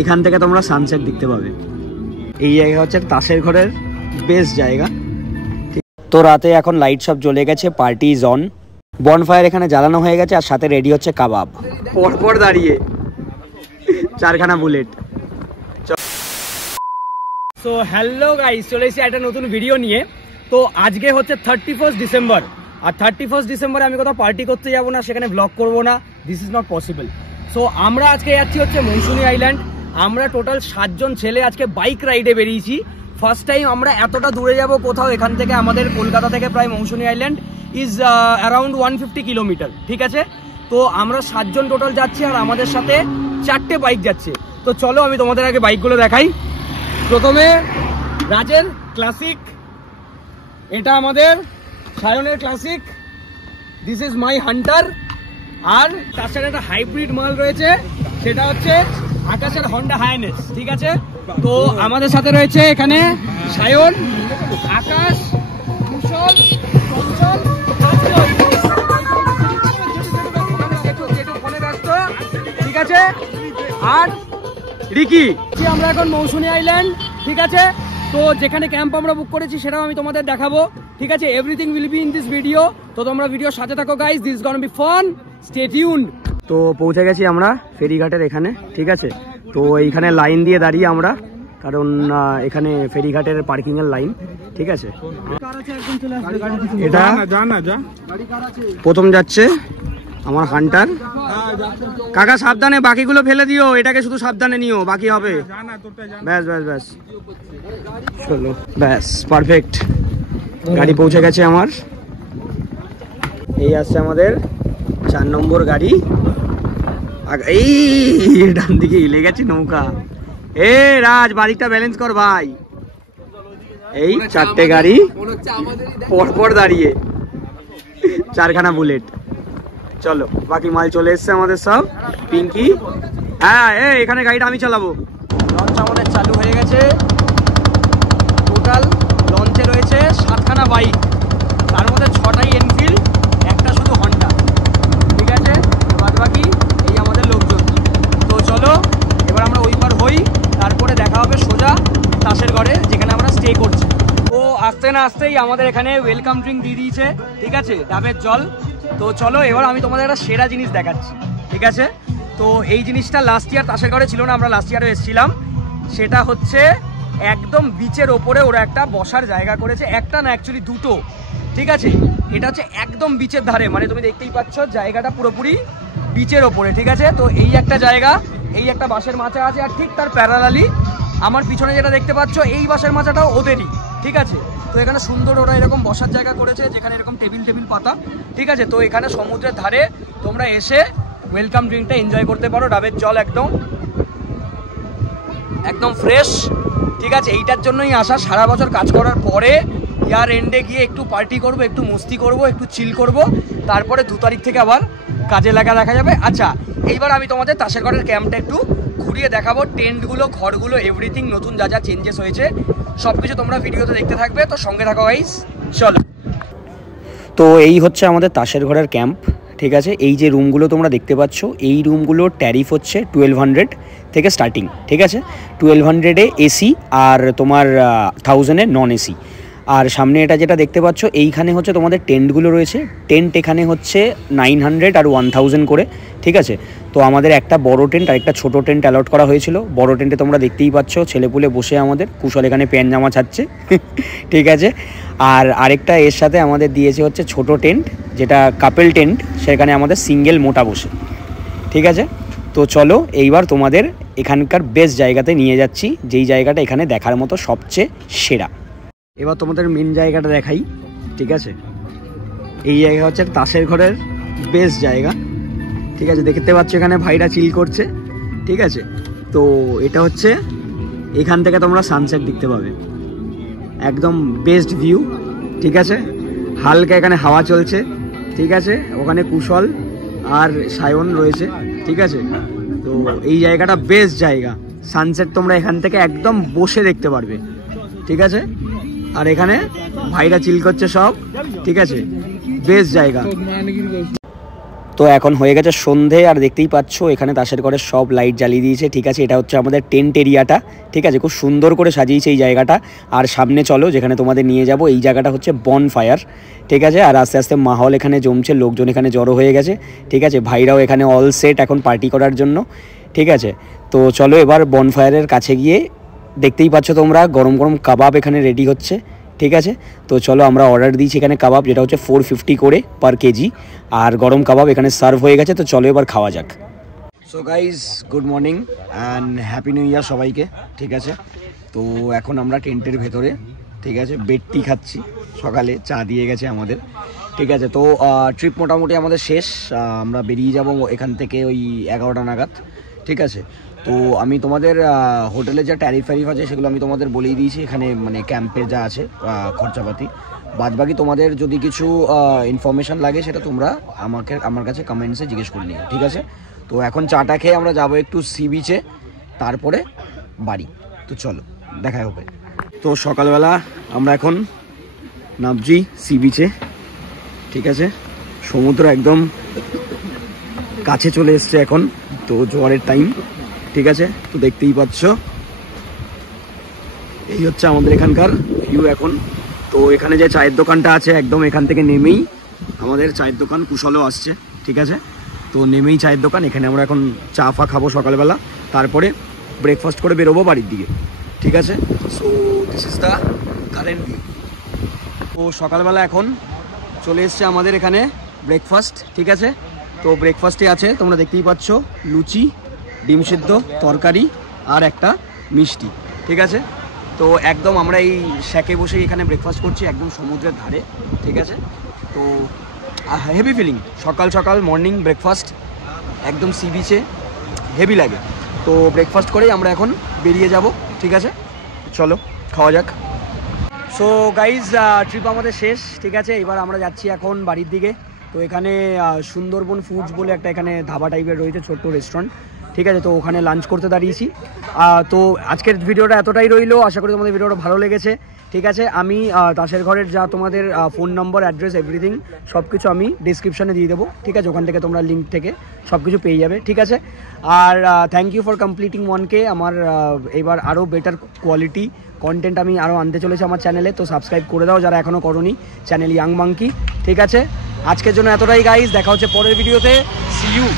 এখান থেকে তোমরা সানসেট দেখতে পাবে। এই জায়গা হচ্ছে তাসের ঘরের বেস্ট জায়গা। তো রাতে এখন লাইট সব জ্বলে গেছে, পার্টি ইজ অন, বনফায়ার এখানে জ্বালানো হয়ে গেছে, আর সাথে রেডি হচ্ছে কাবাব পরপর দাঁড়িয়ে 4খানা বুলেট। সো হ্যালো গাইস, চলে এসেছি একটা নতুন ভিডিও নিয়ে। তো আজকে হচ্ছে 31 ডিসেম্বর, আর 31 ডিসেম্বরে আমি কোথাও পার্টি করতে যাবো না, সেখানে ব্লগ করবো না, this is not possible. So আমরা আজকে যাচ্ছি হচ্ছে মৌসুনি আইল্যান্ড। আমরা টোটাল 7 জন ছেলে আজকে বাইক রাইডে বেরিয়েছি। ফার্স্ট টাইম আমরা এতটা দূরে যাব কোথাও। এখান থেকে আমাদের কলকাতা থেকে প্রায় Mousuni island is around 150 kilometre, ঠিক আছে। তো আমরা 7 জন টোটাল যাচ্ছি, আর আমাদের সাথে 4টে বাইক যাচ্ছে। তো চলো আমি তোমাদের আগে বাইকগুলো দেখাই। প্রথমে রাজের ক্লাসিক, এটা আমাদের সায়নের classic, this is my hunter. আর তার সাথে একটা হাইব্রিড মাল রয়েছে, সেটা হচ্ছে আকাশের হন্ডা হাইনেস, ঠিক আছে। তো আমাদের সাথে রয়েছে এখানে সায়ন, আকাশ, কুশল, চঞ্চল, ফোনে ব্যস্ত, ঠিক আছে, আর রিকি। আমরা এখন মৌসুনি আইল্যান্ড, ঠিক আছে। তো যেখানে ক্যাম্প আমরা বুক করেছি সেটাও আমি তোমাদের দেখাবো, ঠিক আছে। Everything will be in this video. তো তোমরা ভিডিও সাথে থাকো guys, this gonna be fun, stay tuned. তো পৌঁছে গেছি আমরা ফেরিঘাটের এখানে, ঠিক আছে। তো এইখানে লাইন দিয়ে দাঁড়িয়ে আমরা, কারণ এখানে ফেরিঘাটের পার্কিং এর লাইন, ঠিক আছে। এটা প্রথম যাচ্ছে আমার হান্টার। কাকা সাবধানে, বাকিগুলো ফেলে দিও, এটাকে শুধু সাবধানে নিও, বাকি হবে। ব্যাস ব্যাস ব্যাস, চলো ব্যাস, পারফেক্ট। গাড়ি পৌঁছে গেছে আমার। এই আসছে আমাদের 4 নম্বর গাড়ি। এই ডান দিকে হিলে গেছে নৌকা। এ রাজ, বাদিকটা ব্যালেন্স কর ভাই। এই 4টে গাড়ি পরপর দাঁড়িয়ে, 4খানা বুলেট। চলো, বাকি মাল চলে এসছে আমাদের সব। পিঙ্কি, হ্যাঁ এখানে গাড়িটা আমি চালাবো। লঞ্চ আমাদের চালু হয়ে গেছে। টোটাল লঞ্চে রয়েছে 7খানা বাইক, তার মধ্যে 6টাই এনফিল্ড, একটা শুধু হন্ডা, ঠিক আছে। বাদ বাকি এই আমাদের লোকজন। তো চলো এবার আমরা ওই পার হই, তারপরে দেখা হবে সোজা তাসের ঘরে, যেখানে আমরা স্টে করছি। তো আসতে না আসতেই আমাদের এখানে ওয়েলকাম ড্রিঙ্ক দিয়ে দিয়েছে, ঠিক আছে, ডাবের জল। তো চলো এবার আমি তোমাদের একটা সেরা জিনিস দেখাচ্ছি, ঠিক আছে। তো এই জিনিসটা লাস্ট ইয়ার তাসের ঘরে ছিল না, আমরা লাস্ট ইয়ারে এসেছিলাম। সেটা হচ্ছে একদম বিচের ওপরে ওরা একটা বসার জায়গা করেছে, একটা না অ্যাকচুয়ালি দুটো, ঠিক আছে। এটা হচ্ছে একদম বিচের ধারে, মানে তুমি দেখতেই পাচ্ছ জায়গাটা পুরোপুরি বিচের ওপরে, ঠিক আছে। তো এই একটা জায়গা, এই একটা বাঁশের মাচা আছে, আর ঠিক তার প্যারালালি আমার পিছনে যেটা দেখতে পাচ্ছ এই বাঁশের মাচাটাও ওদেরই, ঠিক আছে। তো এখানে সুন্দর ওরা এরকম বসার জায়গা করেছে, যেখানে এরকম টেবিল পাতা, ঠিক আছে। তো এখানে সমুদ্রের ধারে তোমরা এসে ওয়েলকাম ড্রিঙ্কটা এনজয় করতে পারো। ডাবের জল একদম ফ্রেশ, ঠিক আছে। এইটার জন্যই আসা, সারা বছর কাজ করার পরে ইয়ার এন্ডে গিয়ে একটু পার্টি করবো, একটু মস্তি করবো, একটু চিল করবো, তারপরে 2 তারিখ থেকে আবার কাজে দেখা যাবে। আচ্ছা, এইবার আমি তোমাদের তাসের ঘরের ক্যাম্পটা একটু ঘুরিয়ে দেখাবো। টেন্টগুলো, ঘরগুলো, এভরিথিং নতুন যা যা চেঞ্জেস হয়েছে সব কিছু তোমরা ভিডিওতে দেখতে থাকবে। তো সঙ্গে থাকো গাইস, চলো। তো এই হচ্ছে আমাদের তাসের ঘরের ক্যাম্প, ঠিক আছে। এই যে রুমগুলো তোমরা দেখতে পাচ্ছ, এই রুমগুলোর ট্যারিফ হচ্ছে 1200 থেকে স্টার্টিং, ঠিক আছে। 1200-এ এসি, আর তোমার 1000-এ নন এসি। আর সামনে এটা যেটা দেখতে পাচ্ছ, এইখানে হচ্ছে তোমাদের টেন্টগুলো রয়েছে। টেন্ট এখানে হচ্ছে 900 আর 1000 করে, ঠিক আছে। তো আমাদের একটা বড় টেন্ট আর একটা ছোটো টেন্ট অ্যালট করা হয়েছিল। বড় টেন্টে তোমরা দেখতেই পাচ্ছ ছেলেপুলে বসে, আমাদের কুশল এখানে প্যান্ট জামা ছাড়ছে, ঠিক আছে। আর আরেকটা এর সাথে আমাদের দিয়েছে হচ্ছে ছোটো টেন্ট, যেটা কাপেল টেন্ট, সেখানে আমাদের সিঙ্গেল মোটা বসে, ঠিক আছে। তো চলো এইবার তোমাদের এখানকার বেস্ট জায়গাতে নিয়ে যাচ্ছি, যেই জায়গাটা এখানে দেখার মতো সবচেয়ে সেরা। এবার তোমাদের মেন জায়গাটা দেখাই, ঠিক আছে। এই জায়গা হচ্ছে তাসের ঘরের বেস্ট জায়গা, ঠিক আছে। দেখতে পাচ্ছ এখানে ভাইরা চিল করছে, ঠিক আছে। তো এটা হচ্ছে, এখান থেকে তোমরা সানসেট দেখতে পাবে, একদম বেস্ট ভিউ, ঠিক আছে। হালকা এখানে হাওয়া চলছে, ঠিক আছে। ওখানে কুশল আর সায়ন রয়েছে, ঠিক আছে। তো এই জায়গাটা বেস্ট জায়গা, সানসেট তোমরা এখান থেকে একদম বসে দেখতে পারবে, ঠিক আছে। আর এখানে ভাইরা চিল করছে সব, ঠিক আছে, বেস্ট জায়গা। তো এখন হয়ে গেছে সন্ধে, আর দেখতেই পাচ্ছ এখানে তাসের ঘরের সব লাইট জ্বালিয়ে দিয়েছে। ঠিক আছে, এটা হচ্ছে আমাদের টেন্ট এরিয়াটা। ঠিক আছে, খুব সুন্দর করে সাজিয়েছে এই জায়গাটা। আর সামনে চলো যেখানে তোমাদের নিয়ে যাব, এই জায়গাটা হচ্ছে বন ফায়ার। ঠিক আছে, আর আস্তে আস্তে মাহল এখানে জমছে, লোকজন এখানে জড়ো হয়ে গেছে। ঠিক আছে, ভাইরাও এখানে অল সেট এখন পার্টি করার জন্য। ঠিক আছে, তো চলো এবার বন ফায়ারের কাছে গিয়ে, দেখতেই পাচ্ছ তোমরা গরম গরম কাবাব এখানে রেডি হচ্ছে। ঠিক আছে, তো চলো আমরা অর্ডার দিয়েছি এখানে কাবাব, যেটা হচ্ছে 450 করে পার কেজি, আর গরম কাবাব এখানে সার্ভ হয়ে গেছে। তো চলো এবার খাওয়া যাক। So guys, good morning and happy new year সবাইকে। ঠিক আছে, তো এখন আমরা টেন্টের ভেতরে, ঠিক আছে, বেড টি খাচ্ছি, সকালে চা দিয়ে গেছে আমাদের। ঠিক আছে, তো ট্রিপ মোটামুটি আমাদের শেষ, আমরা বেরিয়ে যাব এখান থেকে ওই 11টা নাগাদ। ঠিক আছে, তো আমি তোমাদের হোটেলে যা ট্যারিফ আছে সেগুলো আমি তোমাদের বলেই দিয়েছি, এখানে মানে ক্যাম্পের যা আছে খরচাপাতি। বাদবাকি তোমাদের যদি কিছু ইনফরমেশান লাগে সেটা তোমরা আমার কাছে কমেন্টসে জিজ্ঞেস করে নিও। ঠিক আছে, তো এখন চাটা খেয়ে আমরা যাবো একটু সি বিচে, তারপরে বাড়ি। তো চলো দেখা হবে। তো সকালবেলা আমরা এখন নামছি সি বিচে। ঠিক আছে, সমুদ্র একদম কাছে চলে এসছে এখন, তো জোয়ারের টাইম। ঠিক আছে, তো দেখতেই পাচ্ছ এই হচ্ছে আমাদের এখানকার ভিউ এখন। তো এখানে যে চায়ের দোকানটা আছে একদম এখান থেকে নেমেই আমাদের চায়ের দোকান, কুশলও আসছে। ঠিক আছে, তো নেমেই চায়ের দোকান, এখানে আমরা এখন চা ফা খাবো সকালবেলা, তারপরে ব্রেকফাস্ট করে বেরোবো বাড়ির দিকে। ঠিক আছে, so this is the current view. তো সকালবেলা এখন চলে এসছে আমাদের এখানে ব্রেকফাস্ট। ঠিক আছে, তো ব্রেকফাস্টে আছে তোমরা দেখতেই পাচ্ছ লুচি, ডিম সিদ্ধ, তরকারি আর একটা মিষ্টি। ঠিক আছে, তো একদম আমরা এই শ্যাকে বসেই এখানে ব্রেকফাস্ট করছি, একদম সমুদ্রের ধারে। ঠিক আছে, তো হেভি ফিলিং, সকাল সকাল মর্নিং ব্রেকফাস্ট একদম সি বিচে, হেভি লাগে। তো ব্রেকফাস্ট করেই আমরা এখন বেরিয়ে যাব। ঠিক আছে, চলো খাওয়া যাক। সো গাইজ, ট্রিপ আমাদের শেষ। ঠিক আছে, এবার আমরা যাচ্ছি এখন বাড়ির দিকে। তো এখানে সুন্দরবন ফুডস বলে একটা এখানে ধাবা টাইপের রয়েছে, ছোট্ট রেস্টুরেন্ট। ঠিক আছে, তো ওখানে লাঞ্চ করতে দাঁড়িয়েছি। তো আজকের ভিডিওটা এতটাই রইলো, আশা করি তোমাদের ভিডিওটা ভালো লেগেছে। ঠিক আছে, আমি তাসের ঘরের যা তোমাদের ফোন নম্বর, অ্যাড্রেস, এভরিথিং সব কিছু আমি ডিসক্রিপশানে দিয়ে দেবো। ঠিক আছে, ওখান থেকে তোমরা লিঙ্ক থেকে সব কিছু পেয়ে যাবে। ঠিক আছে, আর thank you for completing 1K। আমার এবার আরও বেটার কোয়ালিটি কন্টেন্ট আমি আরও আনতে চলেছি আমার চ্যানেলে, তো সাবস্ক্রাইব করে দাও যারা এখনও করোনি, চ্যানেল ইয়াং মাঙ্কি। ঠিক আছে, আজকের জন্য এতটাই গাইজ, দেখা হচ্ছে পরের ভিডিওতে। See you.